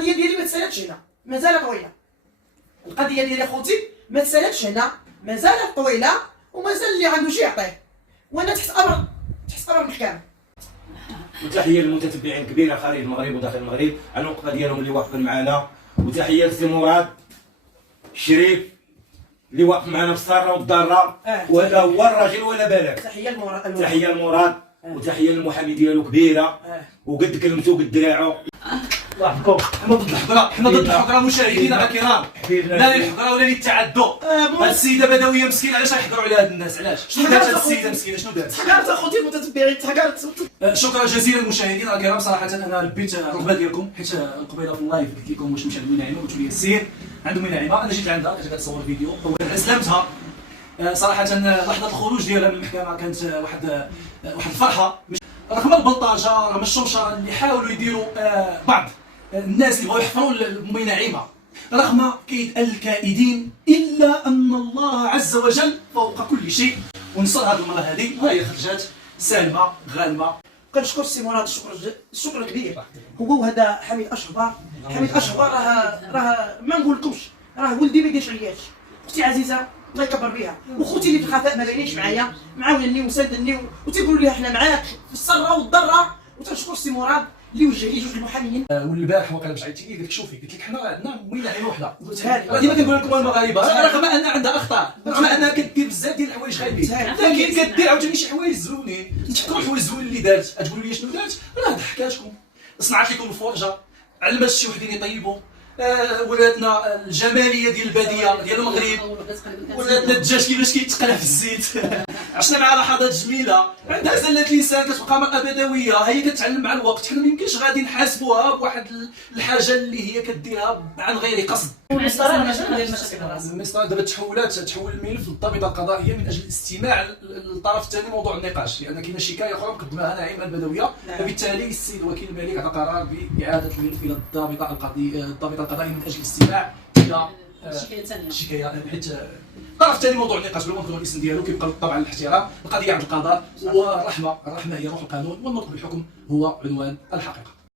القضيه ديالي ما تسالتش هنا، مازال طويله. القضيه ديالي خوتي ما تسالتش هنا، مازال طويله، ومازال اللي عنده شي يعطيه، وانا تحت امر المحكمه. وتحيه للمتتبعين كبيره خارج المغرب وداخل المغرب على الوقفه ديالهم اللي واقفين معنا، وتحيه لسي مراد الشريف اللي واقف معنا في الساره والضاره، ولا هو الراجل ولا بالك. تحيه لمراد، تحيه لمراد، وتحيه للمحامي ديالو كبيره، وقد كلمته وقد دراعو. الله يحفظكم. حنا ضد الحضره، حنا ضد الحضره مشاهدينا الكرام، لا للحضره ولا للتعدي. هاد السيده بدويه مسكينه، علاش غيحضروا على هاد الناس؟ علاش؟ شنو دارت هاد السيده مسكينه؟ شنو دارت؟ تحقرت اخوتي المتتبعين، تحقرت. شكرا جزيلا للمشاهدين الكرام. صراحه انا لبيت الرغبه ديالكم، حيت القبيله في اللايف قلت لكم واش مشى عند نعيمه، قلت لي سير عند نعيمه. انا جيت لعندها كانت كتصور فيديو، اسلمتها. صراحه لحظه الخروج ديالها من المحكمه كانت واحد الفرحه، رغم البلطجه رغم الشوشره اللي حاولوا يديروا بعض الناس اللي بغاو يحفروا لأمي نعيمه، رغم كيد الكائدين، الا ان الله عز وجل فوق كل شيء، ونصر هذه المره هذه وهي خرجات سالمه غانمه. كنشكر السي مراد الشكر الكبير، هو وهذا حميد اشهبار. حميد اشهبار راه ما نقولكمش، راه ولدي ما يديرش علياش. اختي عزيزه الله يكبر بها، وخوتي اللي في الخفاء ما باينينش معايا، معاونني وساندني وتيقولوا لي احنا معاك في السره والضره. وتنشكر السي مراد اللي وجه لي جوج المحاميين. والبارح وقيلا باش عيطتي لي قلت لك شوفي، قلت لك حنا عندنا أمي نعيمه وحده، ديما كنقول لكم المغاربه رغم ان عندها اخطاء، رغم انها كدير بزاف ديال الحوايج خايبين، لكن كدير عاوتاني شي حوايج زوينين. تفكروا الحوايج الزوينين اللي دارت، تقولوا لي شنو دارت؟ راه ضحكاتكم، صنعت لكم الفرجه، علمت شي وحدين يطيبوا، ولاتنا الجماليه ديال الباديه ديال المغرب، ولاتنا الدجاج كيفاش كيتقلى في الزيت. عشنا مع لحظات جميله، عندها زلات لسان، كتبقى مرأة بدويه، هي كتعلم مع الوقت. حنا ميمكنش غادي نحاسبوها بواحد الحاجه اللي هي كديرها عن غير قصد. المسطره دابا تحول الملف للضابطه القضائيه من اجل الاستماع للطرف الثاني موضوع النقاش، لان كاينه شكايه اخرى مقدمها نعيمه البدويه، فبالتالي السيد وكيل الملك عطى قرار باعاده الملف الى الضابطه القضائيه من اجل الاستماع الى الشكايه، حيت الطرف الثاني موضوع النقاش بلا ما نذكروا الاسم ديالو كيبقى طبعا الاحترام. القضيه عند القضاء، والرحمه هي روح القانون، والنطق بالحكم هو عنوان الحقيقه.